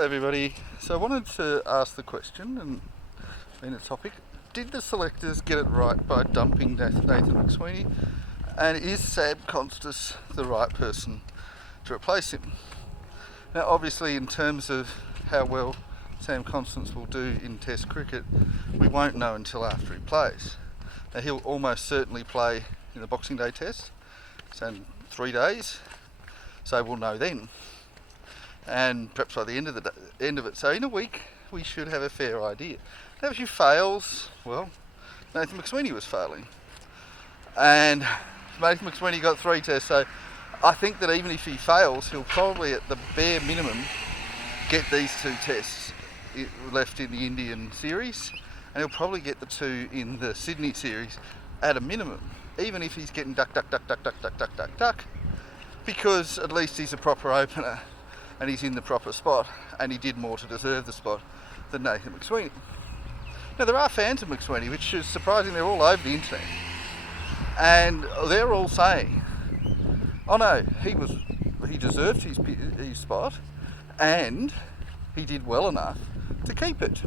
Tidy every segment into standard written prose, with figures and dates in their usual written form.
Hello everybody. So I wanted to ask the question and been a topic. Did the selectors get it right by dumping Nathan McSweeney? And is Sam Constas the right person to replace him? Now obviously in terms of how well Sam Constas will do in Test cricket, we won't know until after he plays. Now he'll almost certainly play in the Boxing Day Test. It's in 3 days, so we'll know then. And perhaps by the end of it. So in a week, we should have a fair idea. Now if he fails, well, Nathan McSweeney was failing. And Nathan McSweeney got 3 tests, so I think that even if he fails, he'll probably at the bare minimum get these 2 tests left in the Indian series, and he'll probably get the 2 in the Sydney series at a minimum, even if he's getting duck, because at least he's a proper opener and he's in the proper spot, and he did more to deserve the spot than Nathan McSweeney. Now there are fans of McSweeney, which is surprising. They're all over the internet, and they're all saying, "Oh no, he deserved his spot, and he did well enough to keep it."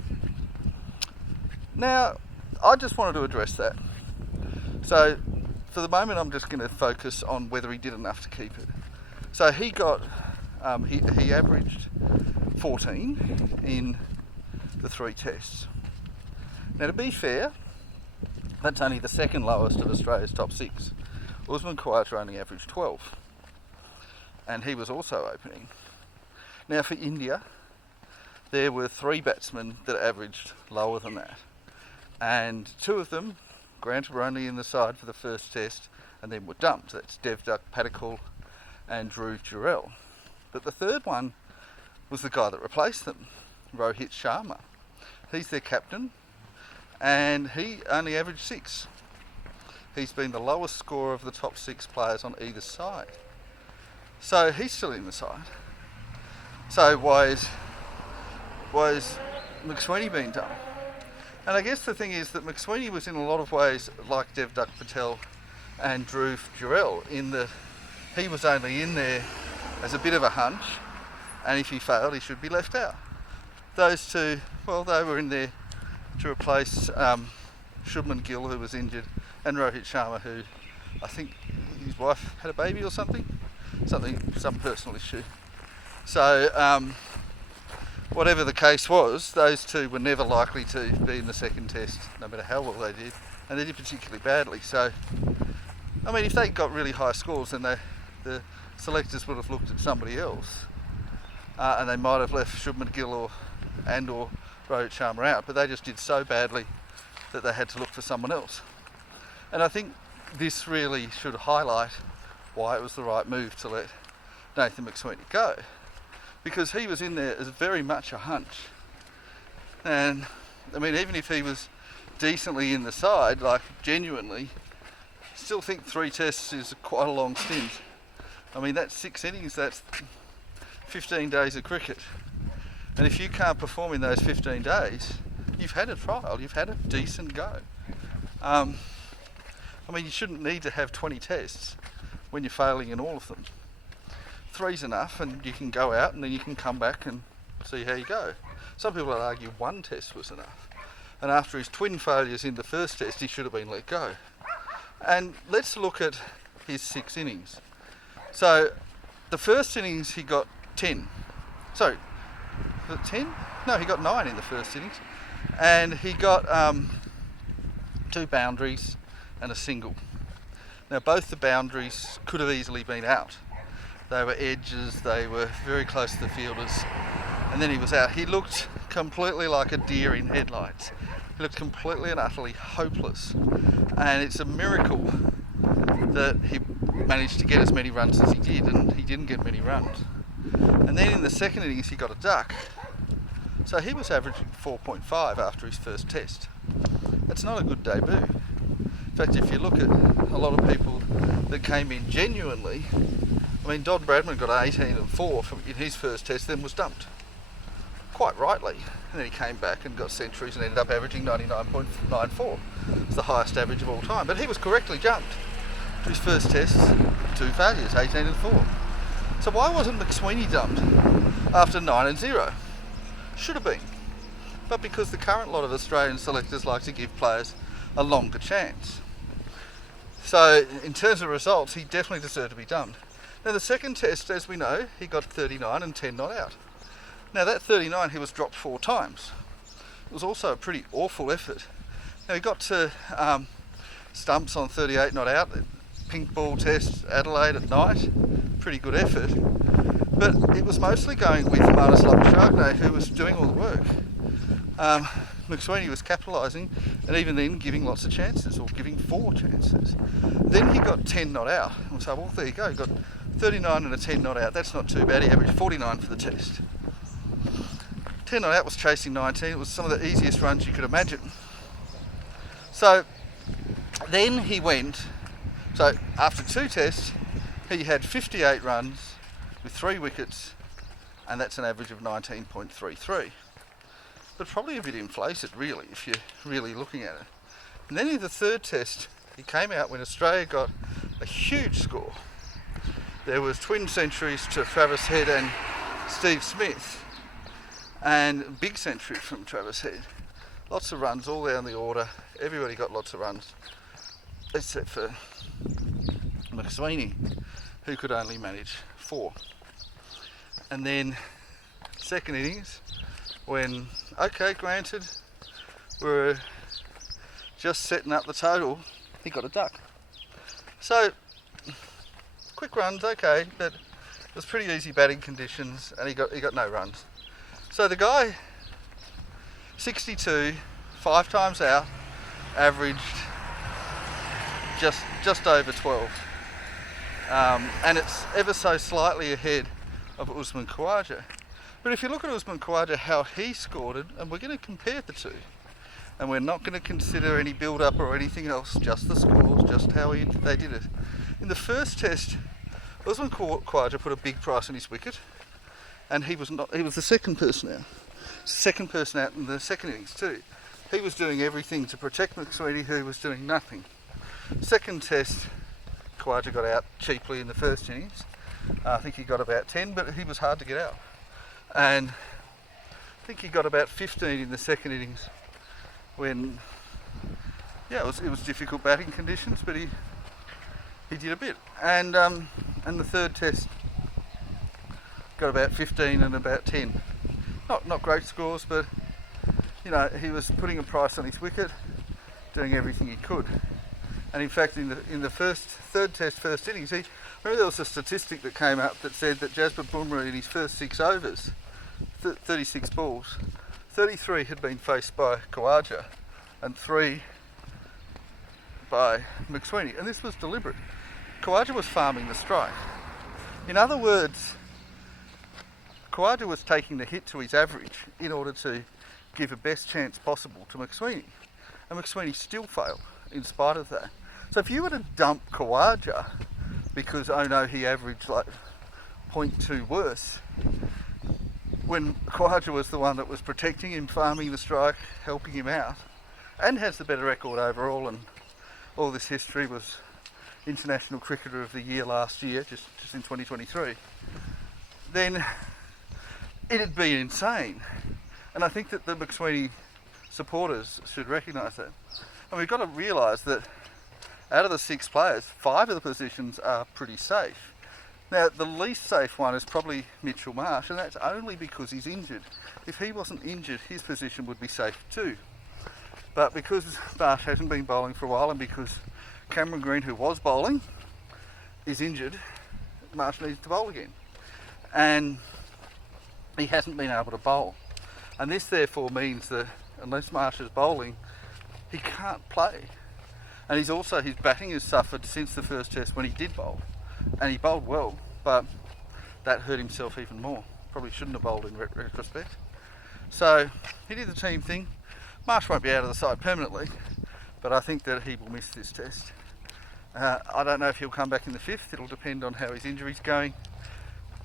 Now, I just wanted to address that. So, for the moment, I'm just going to focus on whether he did enough to keep it. So he got. He averaged 14 in the 3 tests. Now to be fair, that's only the second lowest of Australia's top 6. Usman Khawaja only averaged 12, and he was also opening. Now for India, there were 3 batsmen that averaged lower than that, and 2 of them, granted, were only in the side for the first test and then were dumped. That's Devdutt Padikkal and Dhruv Jurel. But the third one was the guy that replaced them, Rohit Sharma. He's their captain, and he only averaged 6. He's been the lowest scorer of the top 6 players on either side. So he's still in the side. So why is McSweeney being done? And I guess the thing is that McSweeney was in a lot of ways like Devdutt Patel and Dhruv Jurel, in that he was only in there as a bit of a hunch, and if he failed, he should be left out. Those 2, well, they were in there to replace Shubman Gill, who was injured, and Rohit Sharma, who I think his wife had a baby or some personal issue. So whatever the case was, those 2 were never likely to be in the second test, no matter how well they did, and they did particularly badly. So, I mean, if they got really high scores, then the selectors would have looked at somebody else, and they might have left Shubman Gill or Rohit Sharma out, but they just did so badly that they had to look for someone else. And I think this really should highlight why it was the right move to let Nathan McSweeney go, because he was in there as very much a hunch. And I mean, even if he was decently in the side, like genuinely, still think 3 tests is quite a long stint. I mean, that's 6 innings, that's 15 days of cricket. And if you can't perform in those 15 days, you've had a trial, you've had a decent go. I mean, you shouldn't need to have 20 tests when you're failing in all of them. 3's enough, and you can go out and then you can come back and see how you go. Some people would argue 1 test was enough. And after his twin failures in the first test, he should have been let go. And let's look at his 6 innings. So, the first innings he got 10. Sorry, was it 10? No, he got 9 in the first innings. And he got 2 boundaries and a single. Now, both the boundaries could have easily been out. They were edges, they were very close to the fielders. And then he was out. He looked completely like a deer in headlights. He looked completely and utterly hopeless. And it's a miracle that he managed to get as many runs as he did, and he didn't get many runs. And then in the second innings he got a duck. So he was averaging 4.5 after his first test. That's not a good debut. In fact, if you look at a lot of people that came in genuinely, I mean, Don Bradman got 18 and 4 in his first test, then was dumped. Quite rightly. And then he came back and got centuries and ended up averaging 99.94. It's the highest average of all time. But he was correctly jumped. His first test, 2 failures, 18 and 4. So why wasn't McSweeney dumped after 9 and 0? Should have been. But because the current lot of Australian selectors like to give players a longer chance. So in terms of results, he definitely deserved to be dumped. Now the second test, as we know, he got 39 and 10 not out. Now that 39 he was dropped 4 times. It was also a pretty awful effort. Now he got to stumps on 38 not out, pink ball test Adelaide at night, pretty good effort. But it was mostly going with Marnus Labuschagne, who was doing all the work. McSweeney was capitalising and even then giving lots of chances, or giving 4 chances. Then he got 10 not out. And we say, well, there you go, he got 39 and a 10 not out. That's not too bad. He averaged 49 for the test. 10 not out was chasing 19. It was some of the easiest runs you could imagine. So then he went, so after 2 tests, he had 58 runs with 3 wickets, and that's an average of 19.33. But probably a bit inflated, really, if you're really looking at it. And then in the 3rd test, he came out when Australia got a huge score. There was twin centuries to Travis Head and Steve Smith, and big century from Travis Head. Lots of runs all down the order. Everybody got lots of runs, except for McSweeney, who could only manage 4. And then second innings, when, okay, granted, we're just setting up the total, he got a duck. So, quick runs, okay, but it was pretty easy batting conditions, and he got no runs. So the guy, 62, 5 times out, averaged just over 12. And it's ever so slightly ahead of Usman Khawaja. But if you look at Usman Khawaja, how he scored it, and we're going to compare the two, and we're not going to consider any build-up or anything else, just the scores, just how they did it. In the first test, Usman Khawaja put a big price on his wicket, and he was the second person out in the second innings too. He was doing everything to protect McSweeney, who was doing nothing. Second test, Khawaja got out cheaply in the first innings. I think he got about 10, but he was hard to get out. And I think he got about 15 in the second innings when, it was difficult batting conditions, but he did a bit. And the third test got about 15 and about 10. Not great scores, but he was putting a price on his wicket, doing everything he could. And in fact, in the third test, first innings, remember there was a statistic that came up that said that Jasprit Bumrah in his first 6 overs, 36 balls, 33 had been faced by Khawaja and 3 by McSweeney. And this was deliberate. Khawaja was farming the strike. In other words, Khawaja was taking the hit to his average in order to give the best chance possible to McSweeney. And McSweeney still failed in spite of that. So if you were to dump Khawaja because, he averaged like 0.2 worse, when Khawaja was the one that was protecting him, farming the strike, helping him out, and has the better record overall, and all this history, was International Cricketer of the Year last year, just in 2023, then it'd be insane. And I think that the McSweeney supporters should recognise that. And we've got to realise that out of the 6 players, 5 of the positions are pretty safe. Now, the least safe one is probably Mitchell Marsh, and that's only because he's injured. If he wasn't injured, his position would be safe too. But because Marsh hasn't been bowling for a while, and because Cameron Green, who was bowling, is injured, Marsh needs to bowl again. And he hasn't been able to bowl. And this therefore means that unless Marsh is bowling, he can't play. And his batting has suffered since the first test when he did bowl. And he bowled well, but that hurt himself even more. Probably shouldn't have bowled in retrospect. So he did the team thing. Marsh won't be out of the side permanently, but I think that he will miss this test. I don't know if he'll come back in the 5th. It'll depend on how his injury's going.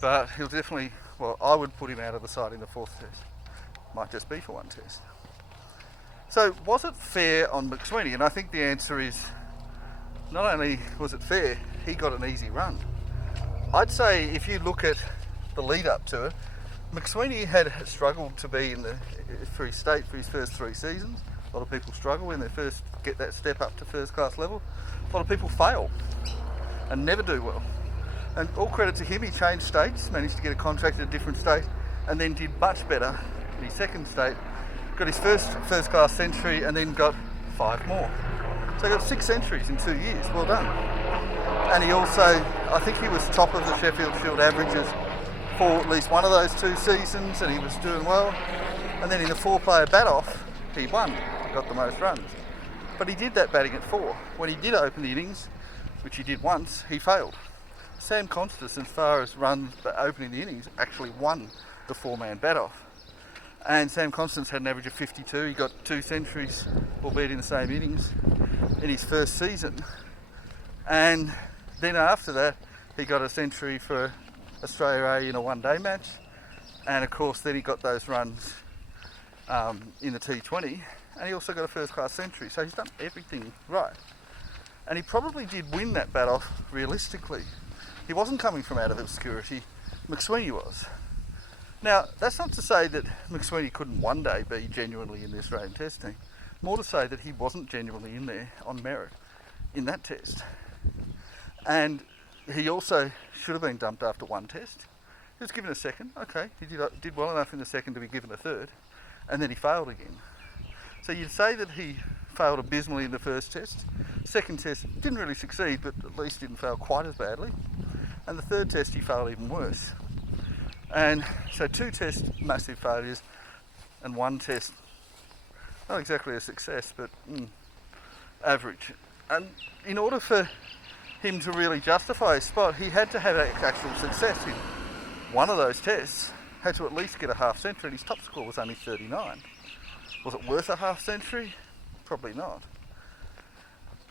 But he'll definitely, I would put him out of the side in the 4th test. Might just be for 1 test. So was it fair on McSweeney? And I think the answer is, not only was it fair, he got an easy run. I'd say if you look at the lead up to it, McSweeney had struggled to be in the free state for his first 3 seasons. A lot of people struggle when they first get that step up to first class level. A lot of people fail and never do well. And all credit to him, he changed states, managed to get a contract at a different state, and then did much better in his second state. Got his first class century and then got 5 more. So he got 6 centuries in 2 years. Well done. And he also, I think he was top of the Sheffield Shield averages for at least one of those 2 seasons, and he was doing well. And then in the 4-player bat-off, he won. He got the most runs. But he did that batting at 4. When he did open the innings, which he did once, he failed. Sam Constas, as far as runs opening the innings, actually won the 4-man bat-off. And Sam Constas had an average of 52. He got 2 centuries, albeit in the same innings, in his first season. And then after that, he got a century for Australia A in a 1-day match. And of course, then he got those runs in the T20. And he also got a first-class century. So he's done everything right. And he probably did win that bat-off realistically. He wasn't coming from out of obscurity. McSweeney was. Now, that's not to say that McSweeney couldn't one day be genuinely in the Australian Test team. More to say that he wasn't genuinely in there on merit in that test. And he also should have been dumped after 1 test. He was given a second. Okay, he did well enough in the second to be given a third. And then he failed again. So you'd say that he failed abysmally in the first test. Second test didn't really succeed, but at least didn't fail quite as badly. And the third test he failed even worse. And so 2 tests, massive failures, and 1 test, not exactly a success, but average. And in order for him to really justify his spot, he had to have actual success in one of those tests, had to at least get a half century, and his top score was only 39. Was it worth a half century? Probably not.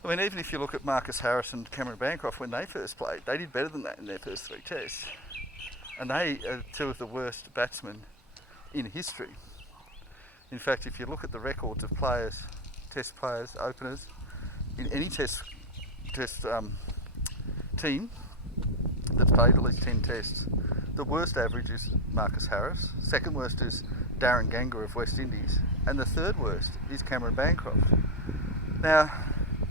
I mean, even if you look at Marcus Harris and Cameron Bancroft when they first played, they did better than that in their first 3 tests. And they are 2 of the worst batsmen in history. In fact, if you look at the records of players, test players, openers, in any test team that's played at least 10 tests, the worst average is Marcus Harris, second worst is Darren Ganger of West Indies, and the third worst is Cameron Bancroft. Now,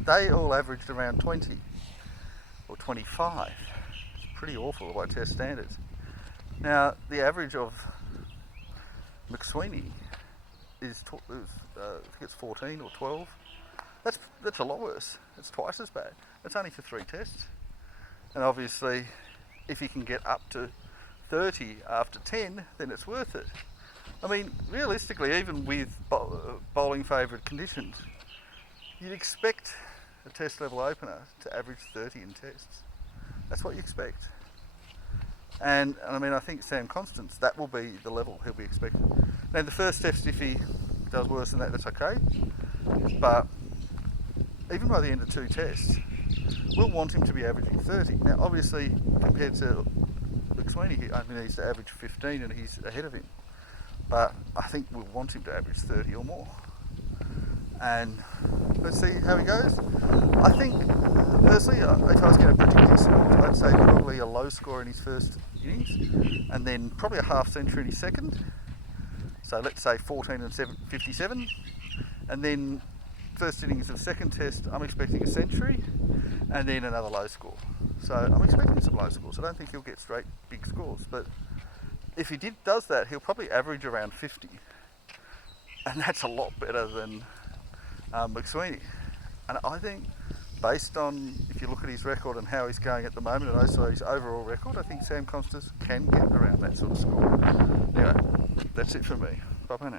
they all averaged around 20 or 25. It's pretty awful by test standards. Now, the average of McSweeney is, I think it's 14 or 12. That's a lot worse. It's twice as bad. It's only for 3 tests. And obviously, if he can get up to 30 after 10, then it's worth it. I mean, realistically, even with bowling favoured conditions, you'd expect a test level opener to average 30 in tests. That's what you expect. And I mean, I think Sam Constas, that will be the level he'll be expected. Now, the first test, if he does worse than that, that's okay. But even by the end of 2 tests, we'll want him to be averaging 30. Now, obviously, compared to McSweeney, he only needs to average 15 and he's ahead of him. But I think we'll want him to average 30 or more. And let's see how he goes. I think, personally, if I was going to predict his scores, I'd say probably a low score in his first innings, and then probably a half century in his second. So let's say 14 and 57. And then first innings of second test, I'm expecting a century, and then another low score. So I'm expecting some low scores. I don't think he'll get straight big scores, but if he does that, he'll probably average around 50. And that's a lot better than McSweeney. And I think, based on, if you look at his record and how he's going at the moment, and also his overall record, I think Sam Constas can get around that sort of score. Anyway, that's it for me. Bye-bye now.